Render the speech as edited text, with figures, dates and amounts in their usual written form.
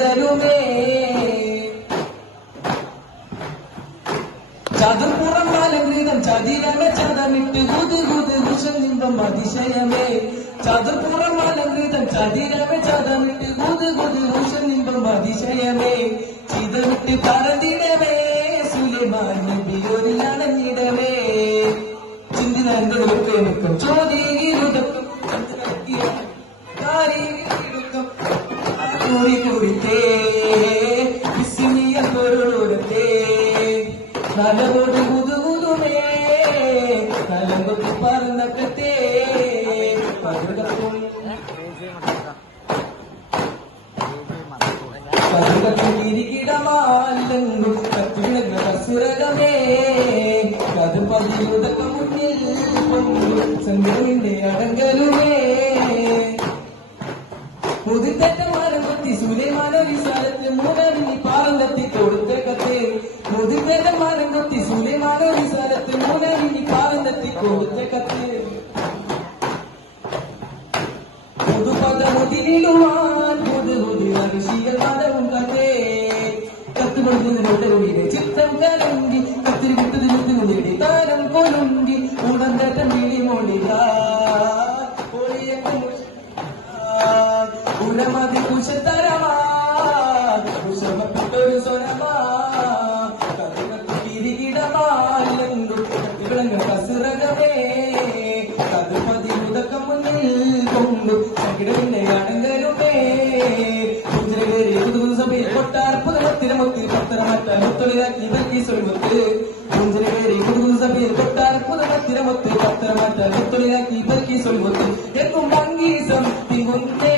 ചെയ്തരുമേ ചതുർപ്പുറം കാലം ചതിരമേ ചതമിട്ട് കുതുകുത് കുശനിമ്പം അതിശയമേ ചതുർപ്പുറം കാലം ചതിരമേ ചതമിട്ട് കുതുകുത് കുശനിമ്പം അതിശയമേ ചിതമിട്ട് പറന്നിടമേ സുലൈമാൻ നബി ഒരു അണഞ്ഞിടമേ ചിന്തിന എന്തൊക്കെ ചോദിക്കും കൂടി കുടിത്തേ വിസ്മിയ പൊരുളൂരത്തേ നലകൊട് കുതുകുതുമേ നലകൊട്ട് പറന്നക്കത്തേ പതികിടമാലെങ്കും കത്തിവിളങ്ങ കസുരകമേ കത് പതിയുതക്ക് മുന്നിൽ സംഗമിന്റെ അടങ്കലുമേ മുതിർത്തേറ്റന്മാരം കൊത്തി സുലൈമാന വിശാലത്ത് മൂന്നരിഞ്ഞി പാറന്നെത്തി കൊടുത്ത കത്ത് മുതിർത്തേറ്റന്മാരം കൊത്തി സുലൈമാന വിശാലത്ത് മൂന്നരിഞ്ഞി പാറന്നെത്തി കൊടുത്ത കത്ത് പുതുപദ മുതിരിലുവാൻ പുതുപുതി ഋഷികൾ മതവും കത്തേ കത്ത് കൊടുക്കുന്നതിനോടെ ചിത്രം കലങ്കി കത്തിരി വിട്ടത് നിർത്തുന്നതിടെ താരം കൊലുങ്കി ഉടന്തേറ്റം വിളി മോളിതാ ഉരമതി കുശത്തരമാ കുശമപ്പെട്ടൊരു സ്വരമാ കഥകത്ത് തിരികിടമാലെങ്കും കത്തിവിളങ്ങ കസുരകമേ കത് പതി മുതക്കം മുന്നിൽ കൊണ്ടു സകിടവിന്റെ അടങ്കലുമേ കുതിരകേറി കുതുകുതു സഭയിൽ കൊട്ടാർപ്പുതമത്തിരമൊത്തിൽ പത്തരമറ്റ മുത്തൊളിലാക്കി ബൽക്കി സൊൽമുത്ത് കുഞ്ചിരകേറി കുതുകുതു സഭയിൽ കൊട്ടാർപ്പുതമത്തിരമൊത്തിൽ പത്തരമറ്റ മുത്തൊളിലാക്കി ബൽക്കി സൊൽമുത്ത് എന്നും ഭംഗി സംതി മുന്നേ